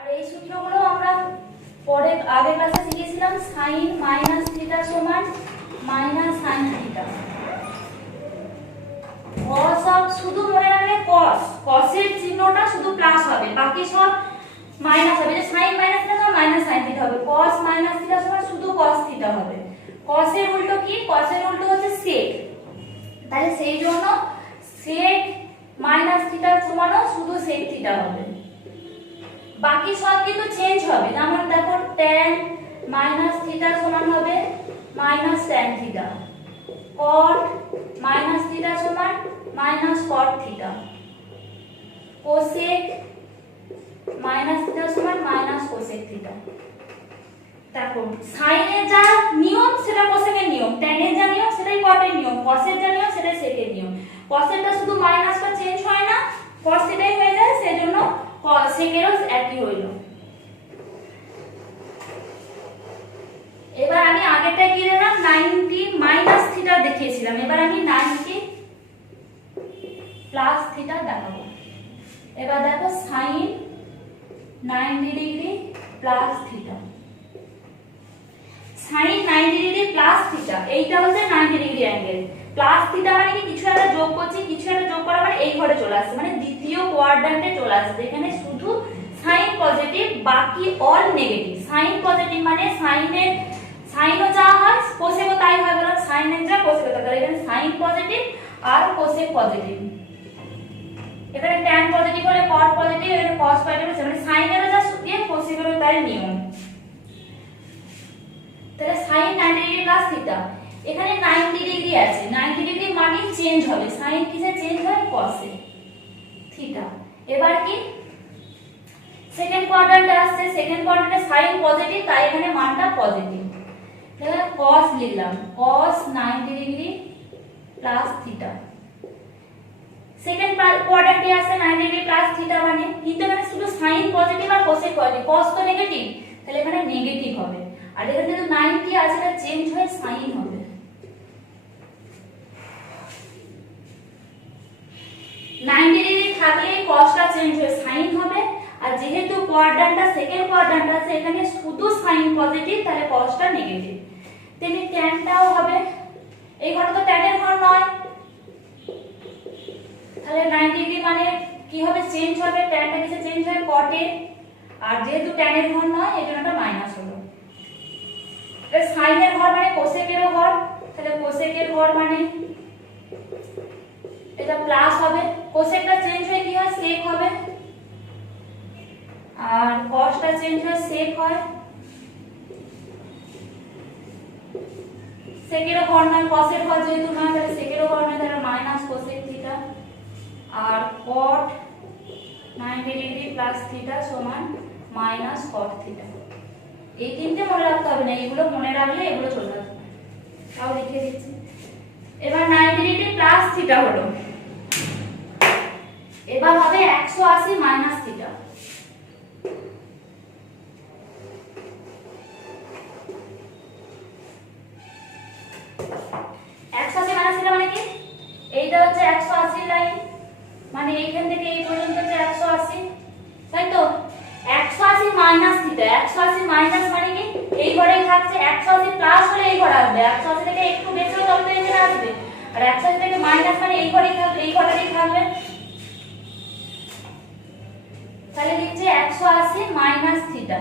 আর এই সূত্রগুলো আমরা পরে আগের ক্লাসে শিখেছিলাম। sin মাইনাস থিটা সমান minus sin theta. cos of শুধু মনে রাখবে cos, cos এর চিহ্নটা শুধু প্লাস হবে, বাকি সব মাইনাস হবে। যে sin মাইনাস থিটা সমান মাইনাস sin থিটা হবে, cos মাইনাস থিটা সমান শুধু cos থিটা হবে। cos এর উল্টো কি? cos এর উল্টো হচ্ছে sec, তাহলে সেই জন্য sec মাইনাস থিটা সমানও শুধু sec থিটা হবে। বাকি সব কিন্তু চেঞ্জ হবে। যেমন দেখো tan মাইনাস থিটা সমান হবে minus tan theta, cot minus theta সমান minus cot theta, cosec minus theta সমান মাইনাস cosec থিটা। দেখো sin এর যা নিয়ম সেটা cosec এর নিয়ম, tan এর যা নিয়ম সেটাই cot এর নিয়ম, cos এর যা নিয়ম সেটাই sec এর নিয়ম। cos এরটা শুধু মাইনাসটা চেঞ্জ হয় না, cos এটাই হয়ে যায়, সেজন্য sec এরও একই হইল। এবার আমি আগেরটা কি দিলাম 90 মাইনাস থিটা দেখিয়েছিলাম, এবার আমি 90 প্লাস থিটা দেখাবো। এবার দেখো sin 90 degree plus theta, sin 90 degree plus theta, এইটা হচ্ছে 90 ডিগ্রি অ্যাঙ্গেল। প্লাস থিটা মানে কি? কিছু একটা যোগ করছি, কিছু একটা যোগ করা মানে এই ঘরে চলে আসছে, মানে দ্বিতীয় কোয়াড্র্যান্টে চলে আসছে। এখানে শুধু সাইন পজিটিভ, বাকি অল নেগেটিভ। সাইন পজিটিভ মানে সাইনের সাইনও যা হয় কোসেকও তাই হয়, বললাম সাইনের যা কোসেকও তাই। এখানে সাইন পজিটিভ আর কোসেক পজিটিভ। এখানে tan পজিটিভ হলে cot পজিটিভ, এখানে cos পজিটিভ, মানে সাইনেরও যা দিয়ে কোসেকেরও তাই নিয়ম। তাহলে sin 90 ডিগ্রি প্লাস থিটা, এখানে 90 ডিগ্রি আছে, 90 ডিগ্রি মানে চেঞ্জ হবে, sin কিসে চেঞ্জ হয়? cos এ থিটা। এবার কি সেকেন্ড কোয়াড্র্যান্টে আসছে, সেকেন্ড কোয়াড্র্যান্টে sin পজিটিভ, তাই এখানে মানটা পজিটিভ। তাহলে cos লিখলাম, cos 90 degree plus theta. Second কোয়াড্র্যান্টে আসছে 90 ডিগ্রি প্লাস থিটা মানে, কিন্তু এখানে শুধু sin পজিটিভ আর cosec পজিটিভ, cos তো নেগেটিভ, তাহলে এখানে নেগেটিভ হবে। আর এখানে যদি 90 আছে এটা চেঞ্জ হয়ে sin হবে। ডিগ্রি থাকলে cosটা চেঞ্জ হয়ে sin হবে, আর যেহেতু কোয়াড্র্যান্টটা সেকেন্ড কোয়াড্র্যান্ট আছে এখানে শুধু sin পজিটিভ, তাহলে cosটা নেগেটিভ। তেমনি tanটাও হবে, এই ঘরটা তো tan এর ঘর নয়, তাহলে 90 ডিগ্রি মানে কি হবে? চেঞ্জ হবে, tanটা কিসে চেঞ্জ হয়? cot এ, আর যেহেতু tan এর ঘর নয় এই জন্য এটা মাইনাস হলো। এটা sin এর ঘর মানে cosec এরও ঘর, তাহলে cosec এর ঘর মানে এটা প্লাস হবে, cosecটা চেঞ্জ হয়ে কি হয়? sec হবে, আর cosটা চেঞ্জ হয়ে sec হয়। sec এরও ঘর নয়, cos এর ঘর যেহেতু নয় তাহলে sec এরও ঘর নয়, তাহলে মাইনাস cosec থিটা। আর cot 90 ডিগ্রি প্লাস থিটা সমান মাইনাস cot থিটা। এই তিনটে মনে রাখতে হবে না, এগুলো মনে রাখলে এগুলো চলে আসবে। তাও লিখে দিচ্ছি। এবার 90 ডিগ্রি প্লাস থিটা হলো, এবার হবে 180 মাইনাস থিটা। মানে কি? এইটা হচ্ছে 180 লাইন, মানে এইখান থেকে এই পর্যন্ত হচ্ছে 180, তাই তো? 180 মাইনাস থিটা, 180 মাইনাস মানে কি? এই ঘরেই থাকছে, 180 প্লাস হলে এই ঘরে আসবে, 180 থেকে একটু বেশি হলে তবে এখানে আসবে, আর 180 থেকে মাইনাস মানে এই ঘরেই থাকবে, এই ঘরেই থাকবে। তাহলে লিখছে 180 মাইনাস থিটা।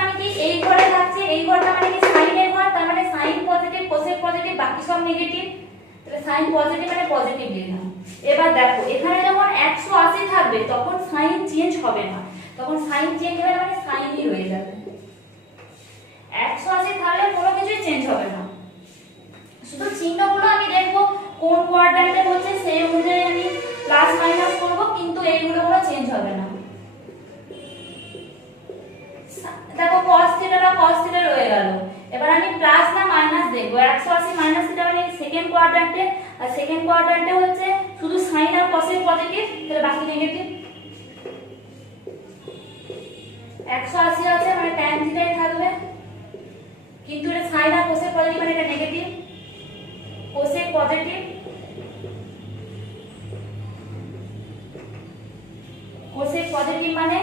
মানে কি? এই ঘরে থাকছে, এই ঘরটা মানে কি? সাইন এর ঘর, তার মানে সাইন পজিটিভ, কোসেক পজিটিভ, বাকি সব নেগেটিভ, তাহলে সাইন পজিটিভ মানে পজিটিভ লিখলাম। এবার দেখো এখানে যখন 180 থাকবে তখন সাইন চেঞ্জ হবে না, তখন সাইন চেঞ্জ হবে মানে সাইনই রয়ে যাবে। 180 থাকলে কোনো কিছুই চেঞ্জ হবে না, শুধু চিহ্নগুলো আমি দেখবো কোন কোয়াড্র্যান্টে বলছে সেই অনুযায়ী আমি প্লাস মাইনাস করব, কিন্তু এইগুলো কোনো চেঞ্জ হবে না। দেখো cos থিটা রয়ে গেল, এবার আমি প্লাস না মাইনাস দেখব। 180 মাইনাস থিটা মানে সেকেন্ড কোয়াড্র্যান্টে, আর সেকেন্ড কোয়াড্র্যান্টে হচ্ছে শুধু সাইন আর cosec পজিটিভ, তাহলে বাকি নেগেটিভ। 180 আছে মানে tan থিটাই থাকবে, কিন্তু এটা সাইন আর cosec পজিটিভ মানে এটা negative. cosec positive, cosec positive মানে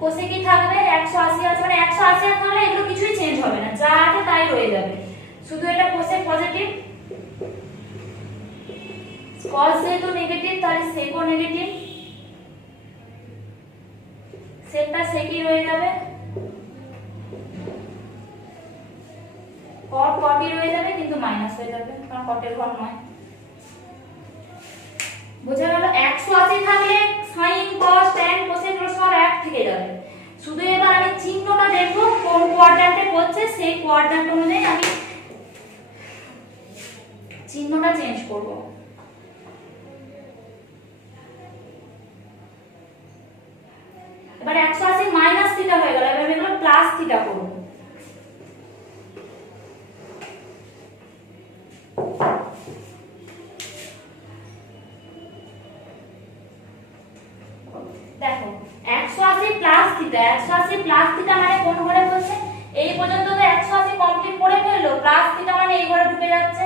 কোসেক কি থাকবে 180 আছে, মানে 180 থাকলে এগুলো কিছুই চেঞ্জ হবে না, যা আছে তাই রয়ে যাবে, শুধু এটা কোসেক পজিটিভ। কস যেহেতু নেগেটিভ তাহলে সেকও নেগেটিভ, সেকটা সেকই রয়ে যাবে, কট কটই রয়ে যাবে, কিন্তু মাইনাস হয়ে যাবে কারণ কটের ঘর নয়। বোঝা গেল? 180 থাকলে sin cos tan cosec এগুলো সব এক থেকে যাবে, শুধু এবার আমি চিহ্নটা দেখব কোন কোয়াড্র্যান্টে পড়ছে, সেই কোয়াড্র্যান্ট অনুযায়ী আমি চিহ্নটা চেঞ্জ করব। এবার 180 মাইনাস থিটা হয়ে গেল, এবার আমি এগুলো প্লাস থিটা করব। দেখো 180 প্লাস থিটা, 180 প্লাস থিটা মানে কোন ঘরে বলছে, এই পর্যন্ত তো 180 কমপ্লিট করে ফেললো, প্লাস থিটা মানে এই ঘরে ঢুকে যাচ্ছে,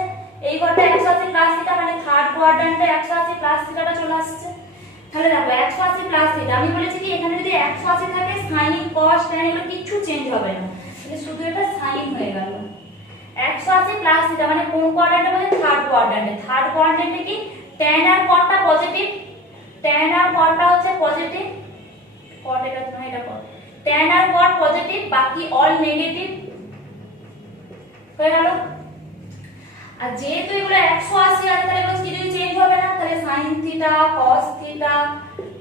এই ঘরটা 180 প্লাস থিটা মানে থার্ড কোয়াড্র্যান্টে 180 প্লাস থিটাটা চলে আসছে। তাহলে দেখো 180 প্লাস থিটা, আমি বলেছি কি এখানে যদি 180 থাকে sin cos tan এগুলো কিছু চেঞ্জ হবে না, তাহলে শুধু এটা sin হয়ে গেল। 180 প্লাস থিটা মানে কোন কোয়াড্র্যান্টে বলে, থার্ড কোয়াড্র্যান্টে। থার্ড কোয়াড্র্যান্টে কি tan আর cotটা পজিটিভ, tan আর cotটা হচ্ছে পজিটিভ, cot এটা নয় এটা cot, tan আর cot পজিটিভ, বাকি অল নেগেটিভ হয়ে গেল। আর যেহেতু এগুলো 180 আছে তাহলে এগুলো কিছু চেঞ্জ হবে না, তাহলে sin theta, cos theta,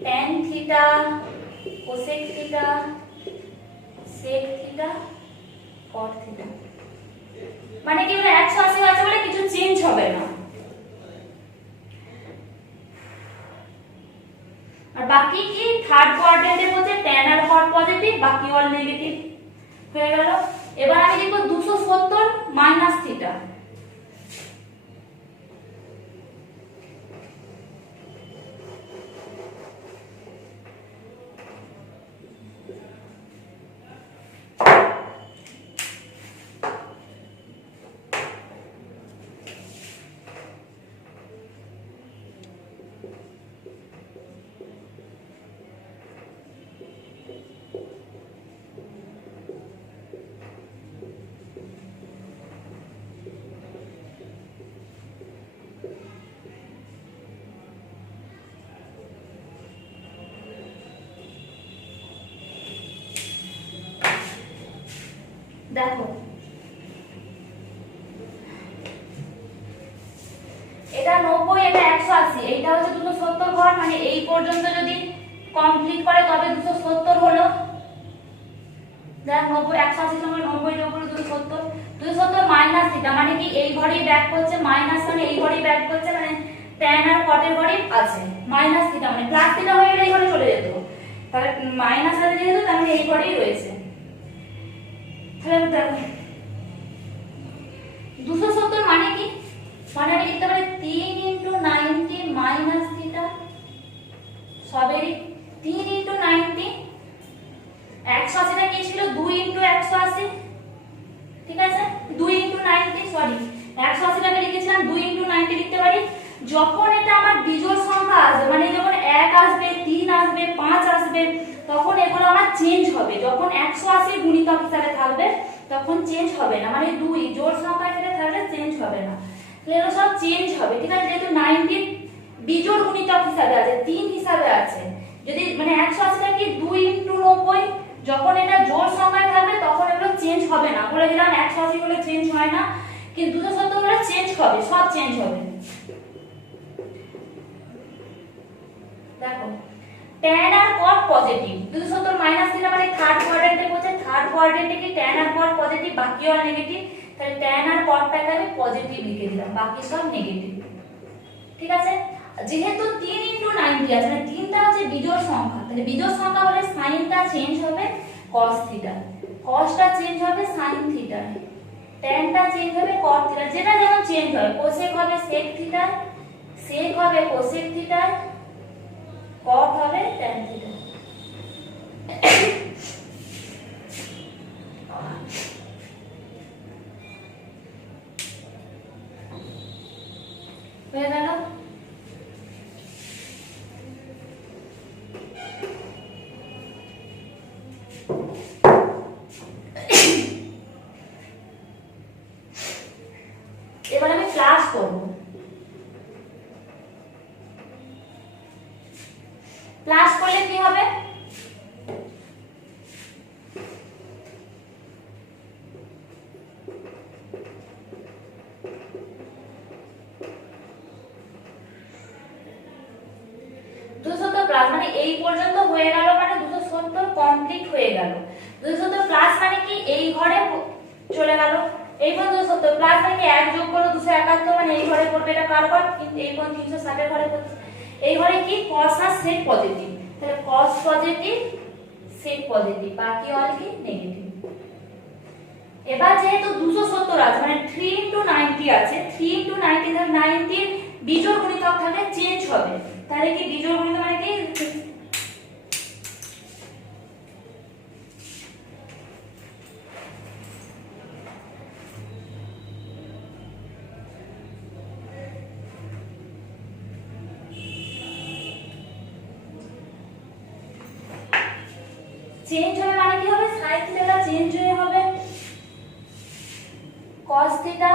tan theta, cosec theta, sec theta, cot theta, মানে কি এগুলো 180 আছে বলে কিছু চেঞ্জ হবে না। আর বাকি কি থার্ড কোয়াড্র্যান্টে বলছে tan আর cot পজিটিভ, বাকি অল নেগেটিভ হয়ে গেল। এবার আমি লিখব 270 মাইনাস থিটা, দেখো এটা 90, এটা 180, এইটা হচ্ছে 270 ঘর, মানে এই পর্যন্ত যদি কমপ্লিট করে তবে 270 হলো। দেখ 90 180 সমান 90 যোগ করে 270, 270 মাইনাস থিটা মানে কি এই ঘরেই ব্যাক করছে, মাইনাস মানে এই ঘরেই ব্যাক করছে, মানে tan আর cot এর ঘরেই আছে, মাইনাস থিটা মানে প্লাস থিটা হয়ে গেলে এই ঘরে চলে যেত, তাহলে মাইনাস আছে যেহেতু তাহলে এই ঘরেই রয়েছে। তাহলে দেখো 270 মানে কি, মানে আমি লিখতে পারি 3 * 90 মাইনাস থিটা, সবেরই 3 * 90, 180 টা কি ছিল 2 * 180, ঠিক আছে 2 * 90, সরি 180 টাকে লিখেছিলাম 2 * 90 লিখতে পারি। যখন এটা আমার বিজোড় সংখ্যা আসবে, মানে যখন 1 আসবে, 3 আসবে, 5 আসবে, তখন এগুলো আমার চেঞ্জ হবে। যখন 180 গুণিতক হিসাবে থাকবে তখন চেঞ্জ হবে না, মানে 2 জোড় সংখ্যা হিসাবে থাকলে চেঞ্জ হবে না, তাহলে এগুলো সব চেঞ্জ হবে, ঠিক আছে। যেহেতু 90 বিজোড় গুণিতক হিসাবে আছে, 3 হিসাবে আছে, যদি মানে 180 টা কি 2 * 90, যখন এটা জোড় সংখ্যায় থাকবে তখন এগুলো চেঞ্জ হবে না। বলে দিলাম 180 গুলো চেঞ্জ হয় না, কিন্তু 270 গুলো চেঞ্জ হবে, সব চেঞ্জ হবে। দেখো tan আর cot পজিটিভ, 270 মাইনাস থিটা মানে থার্ড কোয়াড্র্যান্টে পড়ছে, থার্ড কোয়াড্র্যান্টে কি tan আর cot পজিটিভ, বাকি অল নেগেটিভ, তাহলে tan আর cotটাকে আমি পজিটিভ লিখে দিলাম, বাকি সব নেগেটিভ, ঠিক আছে। যেহেতু 3 * 90 আছে, মানে 3টা হচ্ছে বিজোড় সংখ্যা, তাহলে বিজোড় সংখ্যা হলে সাইনটা চেঞ্জ হবে cos থিটা, cosটা চেঞ্জ হবে sin থিটা, tanটা চেঞ্জ হবে cot থিটা, যেটা যেমন চেঞ্জ হয়, cosec হবে sec থিটা, sec হবে cosec থিটা, cot হবে tan থিটা। এবার আমি প্লাস করব। প্লাস করলে কি হবে? মানে এই পর্যন্ত হয়ে গেল, মানে 270 কমপ্লিট হয়ে গেল। 270 প্লাস মানে কি এই ঘরে চলে গেল, এই পর্যন্ত 270 প্লাস মানে কি 1 যোগ করলো 271, মানে এই ঘরে পড়বে, এটা কার ঘর? কিন্তু এই কোণ 360 এর ঘরে পড়ছে। এই ঘরে কি cos আর sec পজিটিভ, তাহলে cos পজিটিভ sec পজিটিভ, বাকি অল কি নেগেটিভ। এবার যেহেতু 270 আছে মানে 3 90 আছে, 3 90 ধর 90 এর বিজোড় গুণিতক থাকলে চেঞ্জ হবে, তাহলে কি বিজোড় গুণিতক মানে কি চেঞ্জ হবে, মানে কি হবে sin থিটা চেঞ্জ হয়ে হবে cos থিটা,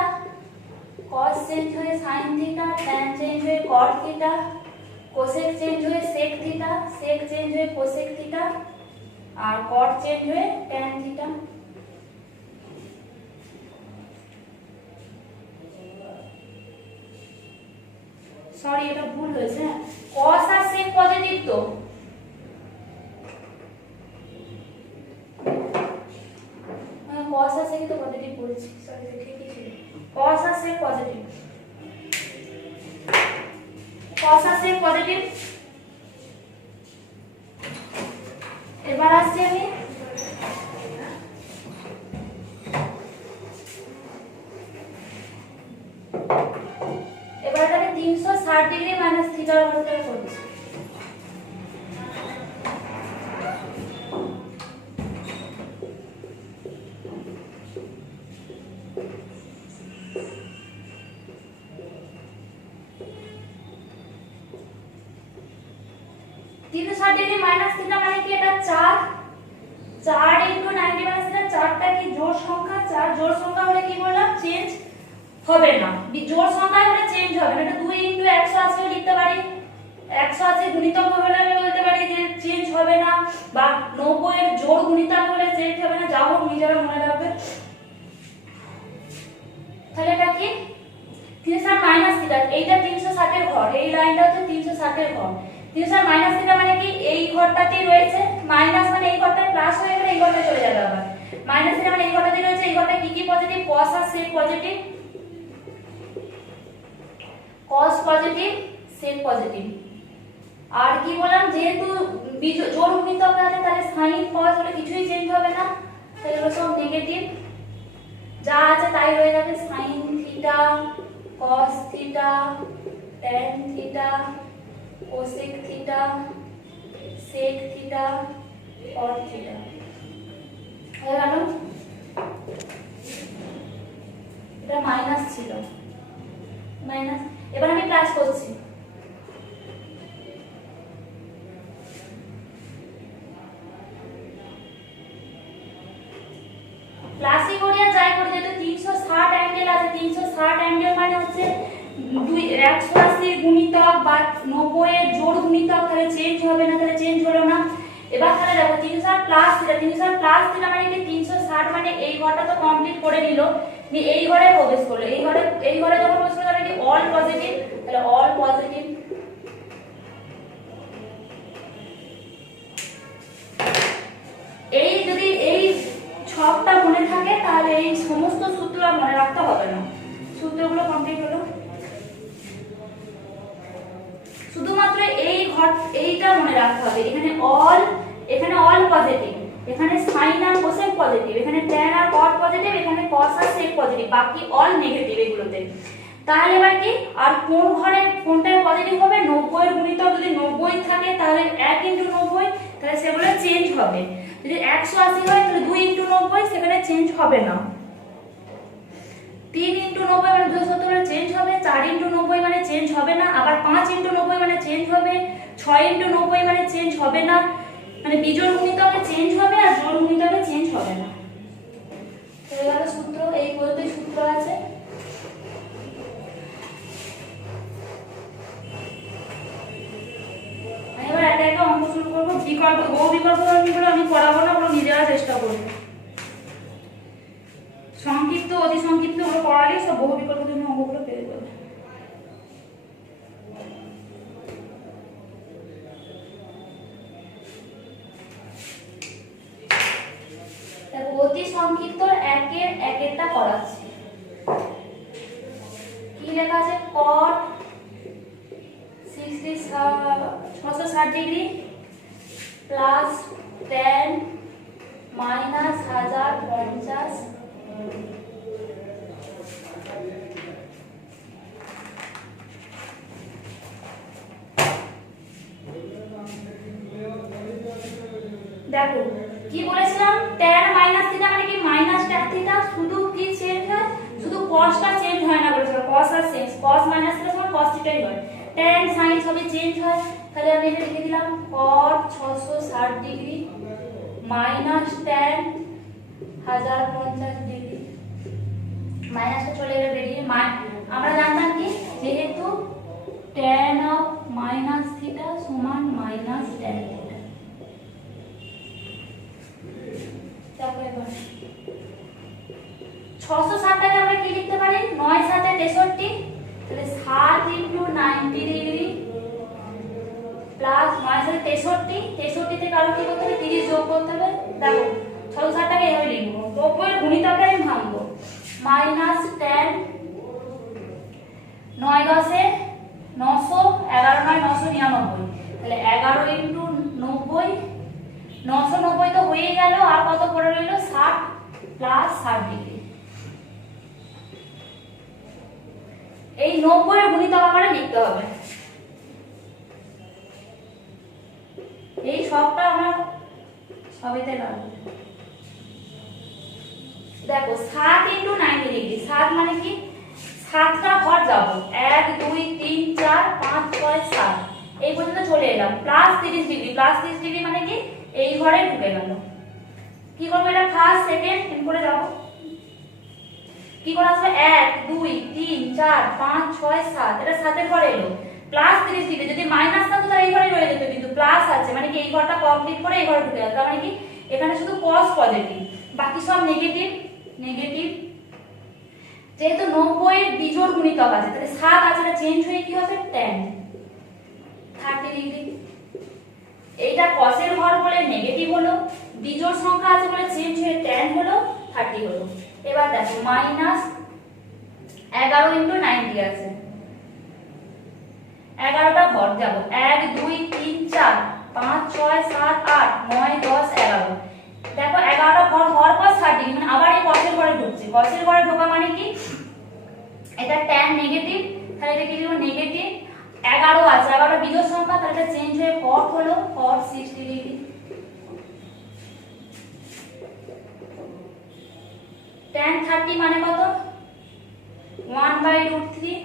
cos চেঞ্জ হয়ে sin থিটা, tan চেঞ্জ হয়ে cot থিটা, cosec চেঞ্জ হয়ে sec থিটা, sec চেঞ্জ হয়ে cosec থিটা, আর cot চেঞ্জ হয়ে tan থিটা। সরি এটা ভুল হয়েছে, cos আর sec পজিটিভ তো, cos আর sec তো পজিটিভ বলছি, সরি দেখে কি ছিল, cos আর sec পজিটিভ, cos আর sec পজিটিভ। এবার আসছে আমি এবার আমি 360 ডিগ্রি মাইনাস থিটার ঘরটা করছি। মাইনাস থিটা মানে কি এটা 4 4 ইনটু 90 মাইনাস থিটা, 4টা কি জোড় সংখ্যা, 4 জোড় সংখ্যা হলে কি বললাম চেঞ্জ হবে না, জোড় সংখ্যা হলে চেঞ্জ হবে না। এটা 2 ইনটু 180 লিখতে পারি, 180 গুণিতক হলে আমি বলতে পারি যে চেঞ্জ হবে না, বা 90 এর জোড় গুণিতক হলে চেঞ্জ হবে না, যা হোক নিজেরা মনে রাখবে। তাহলে এটা কি 360 মাইনাস থিটা, এইটা 360 এর ঘর, এই লাইনটা হচ্ছে 360 এর ঘর, 360 মাইনাস থিটা মানে কি এই ঘরটাতেই রয়েছে, মাইনাস মানে এই ঘরটা প্লাস হয়ে গেলে এই ঘরটা চলে যাবে, আবার মাইনাস থিটা মানে এই ঘরটাতেই রয়েছে, এই ঘরটা কি কি পজিটিভ, cos আর sec positive, cos positive sec positive. আর কি বললাম যেহেতু জোড় গুণিতক আছে তাহলে sin cos হলে কিছুই চেঞ্জ হবে না, তাহলে এগুলো সব নেগেটিভ, যা আছে তাই রয়ে যাবে, sin theta cos theta tan theta cosec theta sec theta cot theta হয়ে গেল। এটা মাইনাস ছিল, মাইনাস, এবার আমি প্লাস করছি। প্লাসই করি আর যাই করি, যেহেতু 360 অ্যাঙ্গেল আছে, 360 অ্যাঙ্গেল মানে হচ্ছে 180 গুণিতক বা 90 এর জোড় গুণিতক, তাহলে চেঞ্জ হবে না, তাহলে চেঞ্জ হলো না। এবার তাহলে দেখো 360 প্লাস থিটা, 360 প্লাস থিটা মানে কি 360 মানে এই ঘরটা তো কমপ্লিট করে নিল, এই ঘরে প্রবেশ করলো, এই ঘরে যখন প্রবেশ করলো তাহলে কি অল পজিটিভ, তাহলে অল পজিটিভ। এই যদি এই ছকটা মনে থাকে তাহলে এই সমস্ত সূত্র আর মনে রাখতে হবে না, সূত্রগুলো কমপ্লিট হলো। শুধুমাত্র এই ঘর এইটা মনে রাখতে হবে, এখানে অল পজিটিভ, এখানে sin আর cosec পজিটিভ, এখানে tan আর cot পজিটিভ, এখানে cos আর sec পজিটিভ, বাকি অল নেগেটিভ এগুলোতে। তাহলে এবার কি আর কোন ঘরে কোনটায় পজিটিভ হবে, 90 এর গুণিতক যদি 90 থাকে তাহলে 1 * 90, তাহলে সেগুলো চেঞ্জ হবে। যদি 180 হয় তাহলে 2 * 90, সেখানে চেঞ্জ হবে না। 3 * 90 মানে 270 মানে চেঞ্জ হবে, 4 * 90 মানে চেঞ্জ হবে না, আবার 5 * 90 মানে চেঞ্জ হবে, 6 * 90 মানে চেঞ্জ হবে না, মানে বিজোড় গুণিতকে চেঞ্জ হবে আর জোড় গুণিতকে চেঞ্জ হবে না। হয়ে গেল সূত্র, এই পর্যন্তই সূত্র আছে। এবার একটা একটা অঙ্ক শুরু করবো। বিকল্প বহু বিকল্প ধর্মীগুলো আমি পড়াবো না, ওগুলো নিজেরা চেষ্টা করবো। সংক্ষিপ্ত অতি সংক্ষিপ্ত ওগুলো পড়ালে সব বহু বিকল্প ধর্মী অঙ্কগুলো পেয়ে যাবে। অতি সংক্ষিপ্ত একের একটা করাচ্ছি। কি লেখা আছে? cot 660 degree plus tan minus 1050 দেখো কি বলেছিলাম, tan মাইনাস থিটা মানে কি মাইনাস tan থিটা, শুধু কি চেঞ্জ হয়, শুধু cosটা চেঞ্জ হয় না বলেছিলাম, cos আর sin, cos মাইনাস থিটা সমান cos থিটাই হয়, tan sin সবই চেঞ্জ হয়। তাহলে আমি এটা লিখে দিলাম cot 660 degree minus tan 1050 degree, মাইনাসটা চলে গেলে বেরিয়ে আমরা জানতাম কি, যেহেতু tan অফ মাইনাস থিটা সমান মাইনাস tan থিটা। দেখো এবার 660টাকে আমরা কি লিখতে পারি, 9 7 63, তাহলে 7 * 90 ডিগ্রি প্লাস 9 7 63, 63 থেকে আরো কি করতে হবে, 30 যোগ করতে হবে। দেখো 660টাকে এভাবে লিখবো, 90 এর গুণিতকে আমি ভাঙবো, মাইনাস tan 9 10 এ 900, 11 9 999, তাহলে 11 * 90, 990 তো হয়ে গেল, আর কত পড়ে রইল, 60 প্লাস 60 ডিগ্রি। এই 90 এর গুণিতক আমাদের লিখতে হবে। এই সবটা আমরা সবেতে লাগবে। দেখো 7 * 90 ডিগ্রি, 7 মানে কি, 7টা ঘর যাব, 1 2 3 4 5 6 7, এই পর্যন্ত চলে এলাম, প্লাস 30 ডিগ্রি, প্লাস 30 ডিগ্রি মানে কি এই ঘরে ঢুকে গেল। কি করব, এটা ফার্স্ট সেকেন্ড এম করে যাব, কি করে আসবে, 1 2 3 4 5 6 7, এটা 7 এর ঘরে এলো, প্লাস 30 ডিগ্রি, যদি মাইনাস থাকতো তাহলে এই ঘরে রয়ে যেত, কিন্তু প্লাস আছে মানে কি এই ঘরটা কমপ্লিট করে এই ঘরে ঢুকে গেল, তার মানে কি এখানে শুধু cos পজিটিভ, বাকি সব নেগেটিভ নেগেটিভ। যেহেতু 90 এর বিজোড় গুণিতক আছে, তাহলে 7 আছে, এটা চেঞ্জ হয়ে কি হবে, tan 30 ডিগ্রি। এইটা cos এর ঘর বলে নেগেটিভ হলো, বিজোড় সংখ্যা আছে বলে চেঞ্জ হয়ে tan হলো 30 হলো। এবার দেখো মাইনাস 11 * 90 আছে, 11টা ঘর যাব, 1 2 3 4 5 6 7 8 9 10 11, দেখো 11টা ঘর হওয়ার পর 60 ডিগ্রি, মানে আবার এই cos এর ঘরে ঢুকছে, cos এর ঘরে ঢোকা মানে কি এটা tan নেগেটিভ, তাহলে এটা কি লিখব, নেগেটিভ 11 আছে, 11টা বিজোড় সংখ্যা, তাহলে এটা চেঞ্জ হয়ে cot হলো, cot 60 ডিগ্রি। tan 30 মানে কত, 1/√3,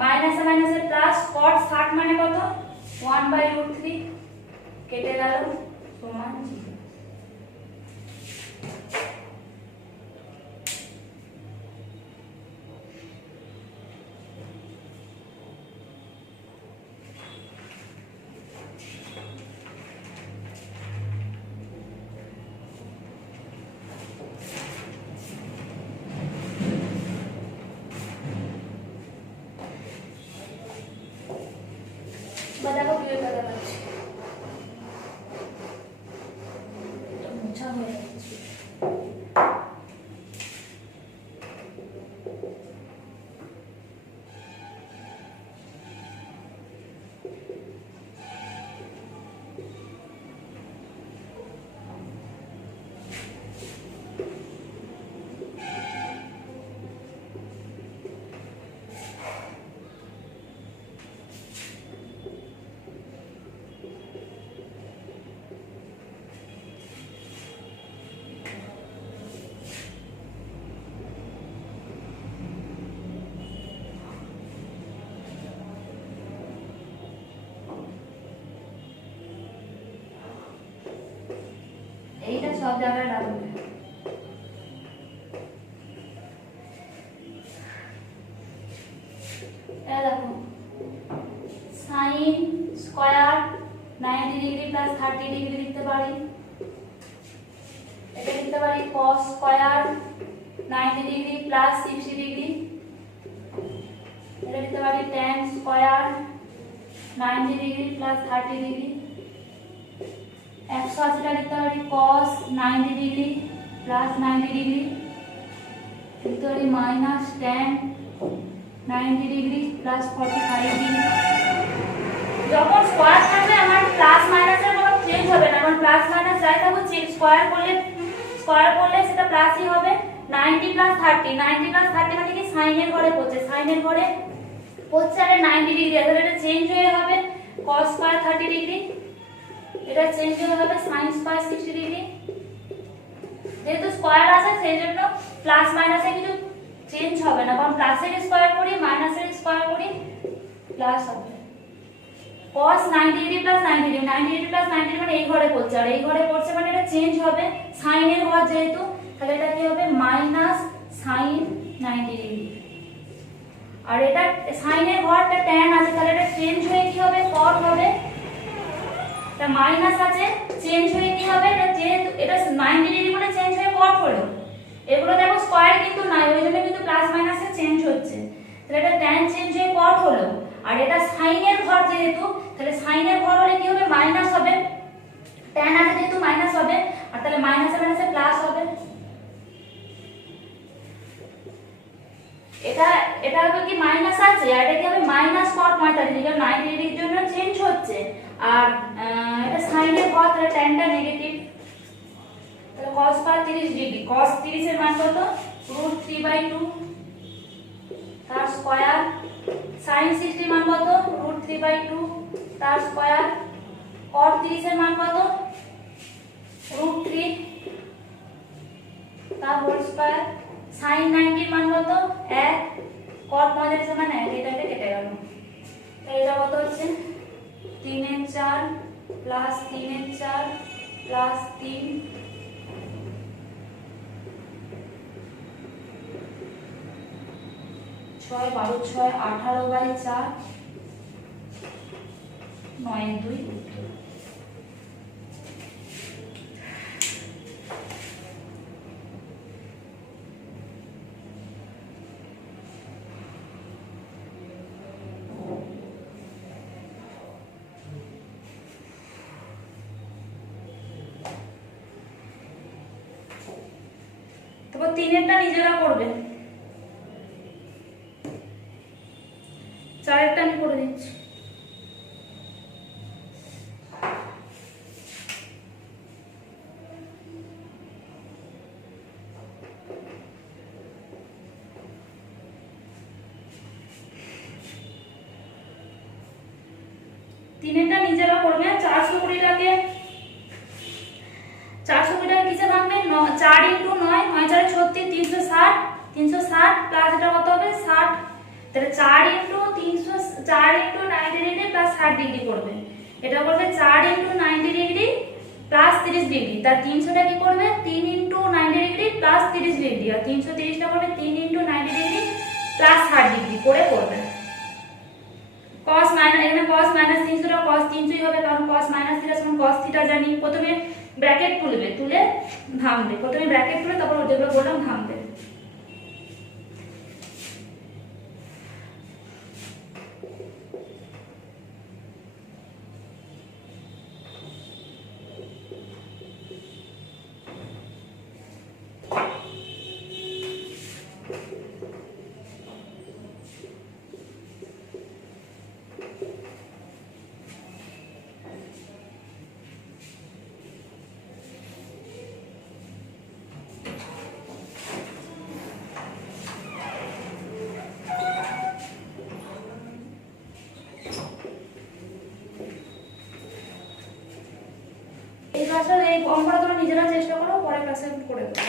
মাইনাসে মাইনাসে প্লাস, cot 60 মানে কত, 1/√3, কেটে গেল সমান 0। দেখো কি হয়ে গেল, এটা মোছা হয়ে যাচ্ছে। এইটা সব জায়গায় রাখবে। দেখো sine square 90 degree plus 30 degree লিখতে পারি। এটা লিখতে পারি cos square 90 degree plus 60 degree. এটা লিখতে পারি tan square 90 degree plus 30 degree. 180টা লিখতে পারি cos 90 ডিগ্রি প্লাস 90 ডিগ্রি। লিখতে পারি minus tan 90 degree plus 45 degree. যখন স্কয়ার থাকবে আমার প্লাস মাইনাসের কোনো চেঞ্জ হবে না, কারণ প্লাস মাইনাস যাই থাকুক স্কয়ার করলে সেটা প্লাসই হবে। 90 প্লাস 30, 90 প্লাস 30 মানে কি সাইনের ঘরে পড়ছে, সাইনের ঘরে পড়ছে আর 90 ডিগ্রি আছে, এটা চেঞ্জ হয়ে হবে cos স্কয়ার 30 ডিগ্রি, এটা চেঞ্জ হয়ে হবে sin স্কয়ার 60 ডিগ্রি। যেহেতু স্কয়ার আছে সেই জন্য প্লাস মাইনাসে কিছু চেঞ্জ হবে না, কারণ প্লাসের স্কয়ার করি মাইনাসের স্কয়ার করি প্লাস হবে। cos 90 degree plus 90 degree, 90 degree plus 90 degree মানে এই ঘরে পড়ছে, আর এই ঘরে পড়ছে মানে এটা চেঞ্জ হবে সাইনের ঘর যেহেতু, তাহলে এটা কি হবে মাইনাস sin 90 ডিগ্রি। আর এটা সাইনের ঘরটা tan আছে, তাহলে এটা চেঞ্জ হয়ে কি হবে cot হবে। এটা মাইনাস আছে চেঞ্জ হয়ে কি হবে, এটা 90 ডিগ্রি মানে চেঞ্জ হয়ে cot হলো। এগুলো দেখো স্কয়ার কিন্তু নাই, ওই জন্য কিন্তু প্লাস মাইনাসে চেঞ্জ হচ্ছে, তাহলে এটা tan চেঞ্জ হয়ে cot হলো। আর এটা সাইনের ঘর যেহেতু, তাহলে সাইনের ঘর হলে কি হবে মাইনাস হবে, tan আছে যেহেতু মাইনাস হবে, আর তাহলে মাইনাসে মাইনাসে প্লাস হবে। এটা হবে কি মাইনাস আছে, আর এটা কি হবে মাইনাস cot 45 ডিগ্রি, 90 ডিগ্রির জন্য চেঞ্জ হচ্ছে। আর এটা সাইনের ঘর, তাহলে tanটা নেগেটিভ, তাহলে cos 30 ডিগ্রি, cos 30 এর মান কত √3/2 তার স্কয়ার, sin 60 মান কত √3/2 তার স্কয়ার, cot 30 এর মান কত √3 তার হোল স্কয়ার, sin 90 এর মান কত 1, cot 45 এর মান 1, এটা কেটে গেল। তাহলে এটা কত হচ্ছে 3/4 প্লাস 3/4 প্লাস 3 6 12 6 18/4 9/2 উত্তর। তারপর 3-এরটা নিজেরা করবে, 4-এরটা আমি করে দিচ্ছি। তিনেরটা নিজেরা করবে। 420টাকে কিসে ভাঙবে 4 × 9, 9 4 36, 360, 360 প্লাস এটা কত হবে 60, তাহলে 4 × 90 ডিগ্রি প্লাস 60 ডিগ্রি করবে। এটা করবে 4 × 90 ডিগ্রি প্লাস 30 ডিগ্রি, তার 300টা কি করবে 3 × 90 ডিগ্রি প্লাস 30 ডিগ্রি, আর 330টা করবে 3 × 90 ডিগ্রি প্লাস 60 ডিগ্রি করে করবে। cos মাইনাস, এখানে cos মাইনাস 300টা cos 300ই হবে, কারণ cos মাইনাস থিটা সমান cos থিটা জানি। প্রথমে ব্র্যাকেট তুলবে, তুলে ভাঙবে, প্রথমে ব্র্যাকেট তুলে তারপর যেগুলো বললাম ভাঙবে। এই ক্লাসে এই অঙ্কটা তোমরা নিজেরা চেষ্টা করো, পরে ক্লাসে করে দেবো।